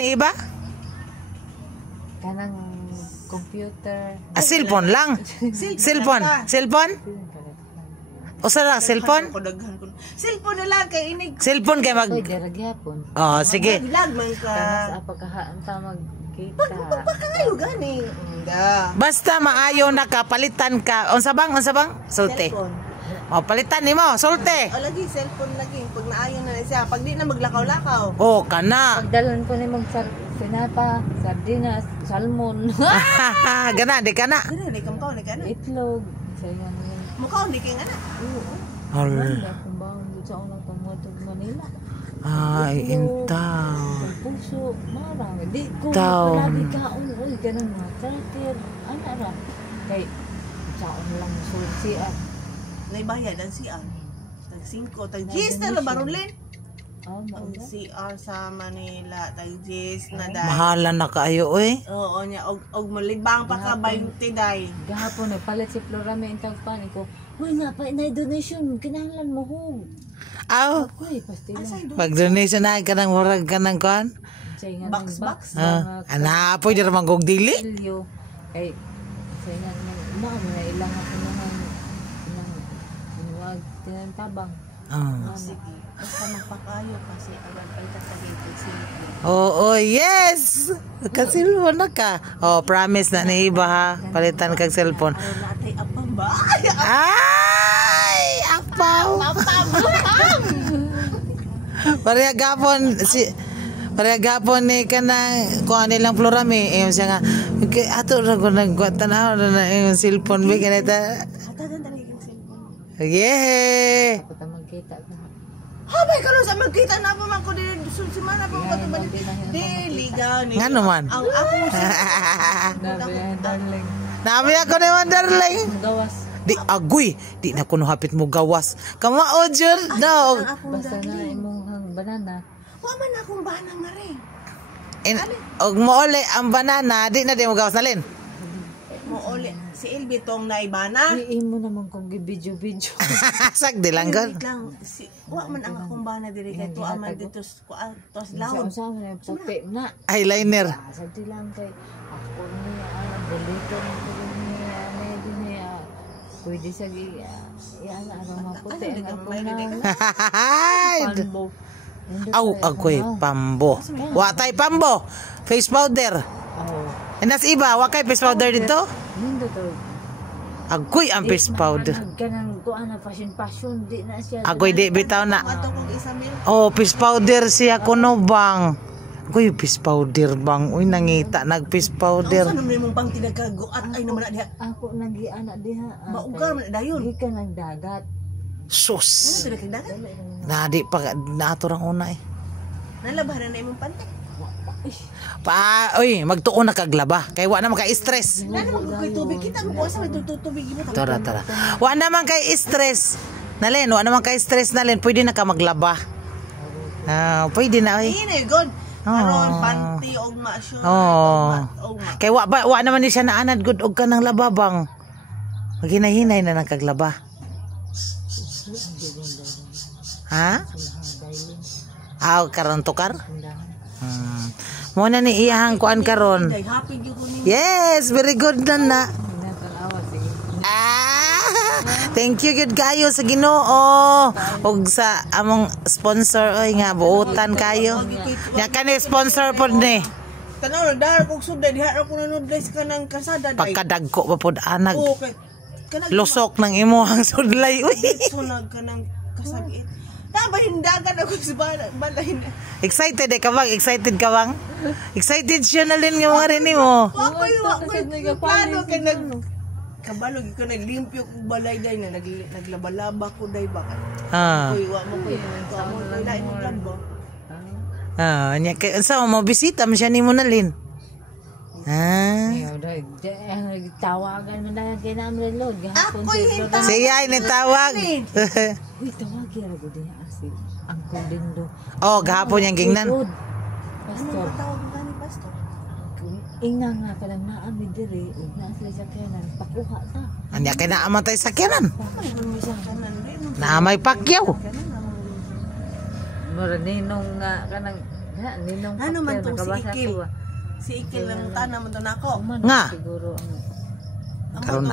Iba? Kanang computer. Cellphone lang. Cellphone? O sara, cellphone? Cellphone na lang kay inig. Cellphone kay mag... Pwede ragyapon. Oh, sige. Lag man ka. Kana sa pagkahaan ta magkita. Pagkakayo gani. Basta maayo na ka, palitan ka. Unsa bang? Sulte. Cellphone. O, palitan ni mo, sulte. O lagi, cellphone lagi. Pag naayon na siya. Pag di na maglakaw-lakaw. Oh, kana. Pagdalan ko ni sinapa, sardinas, salmon. Gana, di kana. Gana, di kamkaw, di ka na. Itlog. Sayang yun. Mukhaw, di ka nga na. Wala kung bang sa unang tumutog Manila. Ay, intaw. Puso, marami. Di ko Taw. palagi kaon. Uy, ganun mga tracker. Ano ra? Kay, saon lang sulsi at. Naibayad ang CR. Tag-5, tag-10 na lang barulin. Oh, Ang mga. CR sa Manila, tag-10 na dahil. Mahala na kaayo, oy. Oo niya, og malibang pa ka 20 day. Gahapon, nagpalit si Florame ang tagpan ko. Uy, napay donation. Kinahanglan mo ho. Aw, Uy, pastila. pag-donation na ka ng murag ka ng kuhan. Say nga Box, ng box. Anapoy, di naman kong dili. Ilyo. Kay, say nga naman, na ilang ako naman inuwag tinantabang. Sige. Basta magpakayo kasi agad ay tatagay ko Oo, yes! Kasilpon na ka. Oh, promise na ni Iba ha. Palitan kag cellphone. Ano natay apang ba? Ay! Apaw! Pareha gapon ni kanang kuha nilang Florame. Siya nga, ato na ko nagtanaw na yung cellphone. May kanita. Hatagan talaga yung cellphone. Yeah! Dapat ang magkita ka. Habay ka sa magkita na pa man ko din simana pa ko ba dili gani. Nga naman. Ang ako Dabi, darling. Nabi ako naman, darling. Gawas. Di agoy, di na kuno hapit mo gawas. Kamao jud, no. Basta na imong banana. Wa man akong bana nga rin. Og mo uli ang banana, di na di mo gawas nalin. Mo uli si Elby tong naibana. Iin mo naman kung gibidyo-bidyo. Sak di lang gon. Wait lang si wa man ang akong bana diri kay tuwa man dito tos laon. Sa na puti na. Eyeliner. Sagdi lang kay ako niya bolito ni niya din niya. Pwede sa yan ano maputi ang May ako Hide. Panbo. Aw, agoy pambo. Wa tay pambo. Face powder. Oh. Enas Iba, wa kay face powder dito? Nindo to. Agoy ang face powder. Kanang kuan na passion di na siya. Agoy di bitaw na. Ato kong isa mil. Oh, face powder siya kuno bang. Agoy face powder bang. Uy nangita nag face powder. Ano man mong pang tinagaguat ay naman na diha. Ako nagi-anak diha. Maugar man dayon. Gikan ng dagat. Sus. Ano tinagdag? Nadi pa naturang una eh. Nalabahan na imong pante. Uy, magtuon na kaglaba. Kay wa na maka-stress. Nana magkukoy tubig kita mo sa may tubig mo. Tara. Wa naman kay stress. Nalin, wa naman kay stress nalin. Pwede na ka maglaba. Pwede na ay. Ini god. Aron panty og ma-sure. Kay wa naman ni siya naanad gud og kanang lababang. Maghinay-hinay na nang kaglaba. Ha? Karon tukar? Mo na ni iyahang kuan karon. Happy gyud ko ni. Yes, very good na. Thank you good kayo sa Ginoo ug sa among sponsor oy nga buotan kayo. Nya kani sponsor pod ni. Tanaw dahar kog suday diha ako nanudles ka ng kasada day. Pagkadagko pa pod anag. Okay. Kanang Lusok ng imuhang sudlay uy. sunag ka ng kasagit. Tama hindagan ako sa balahin. Excited ka bang? Excited ka bang? Excited siya na rin nga mga rin mo. Ako plano kay kabalog ko naglimpyo ko balay day na naglaba-laba ko day ba. Uy, wa mo ko lain mo labo. Nya kay sa mo bisita man siya nimo nalin. Tawagan mo na kay namin Lord. Gahapon Siya ni tawag. Uy, tawag yan ako din asin. Ang kulindo. Oh, gahapon yang gingnan. Pastor. Tawag ka ni pastor. Inga nga ka lang naami diri. Huwag na sila sa kanan. Pakuha ta. Anya kay naamatay sa sakyanan. Kanan rin. Naamay pakyaw. Mura ninong nga ka nang Ya, ninong Ano man papel, tong si nakabasa Ikil? ko ba? Si Ikil lang tana man to nako. Uman, Nga. siguro ang Amo Karon to na.